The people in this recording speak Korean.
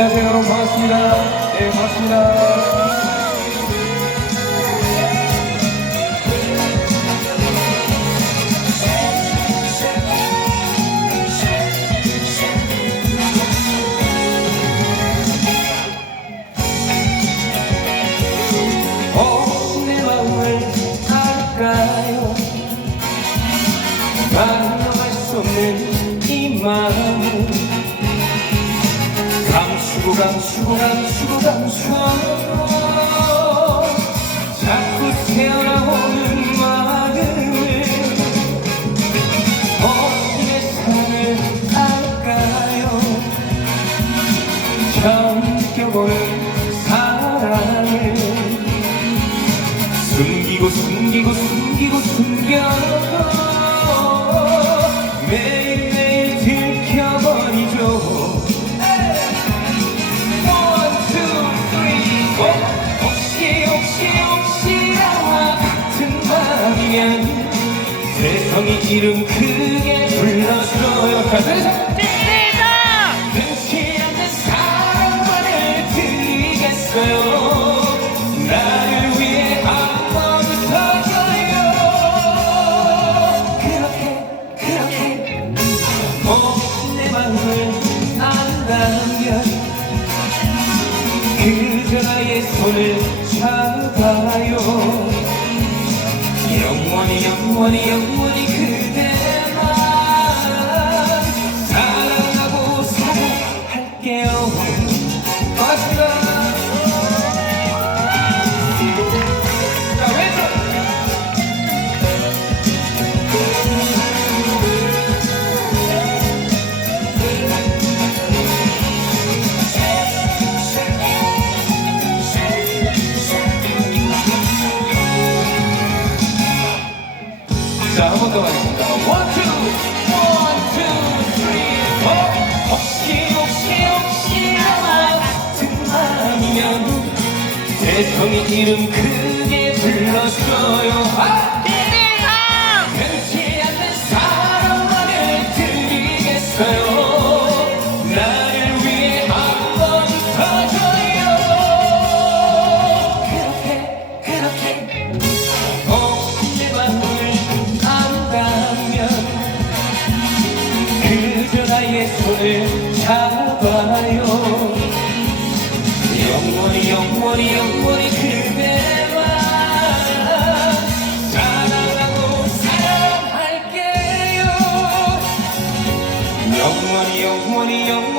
안녕하세요 여러분 반갑습니다. 네 반갑습니다. 어, 수 없는 이 마음을 감추고 감추고 감추고 감추어 자꾸 새어나오는 마음을 어디에 사랑을 알까요? 처음 느껴보는 사랑을 숨기고 숨기고 숨기고 숨겨 매 혹시 혹시 혹시 나와 같은 밤이면 세상이 이름 크게 불러줘요 손을 잡아요 영원히 영원히 영원히 그 One, two, one, two, three, four. 혹시, 혹시, 혹시 나와 같은 마음이면 대성의 이름 크게 불러줘요. 아! 나의 손을 잡아요. 영원히 영원히 영원히 그대만 사랑하고 사랑할게요. 영원히 영원히 영원히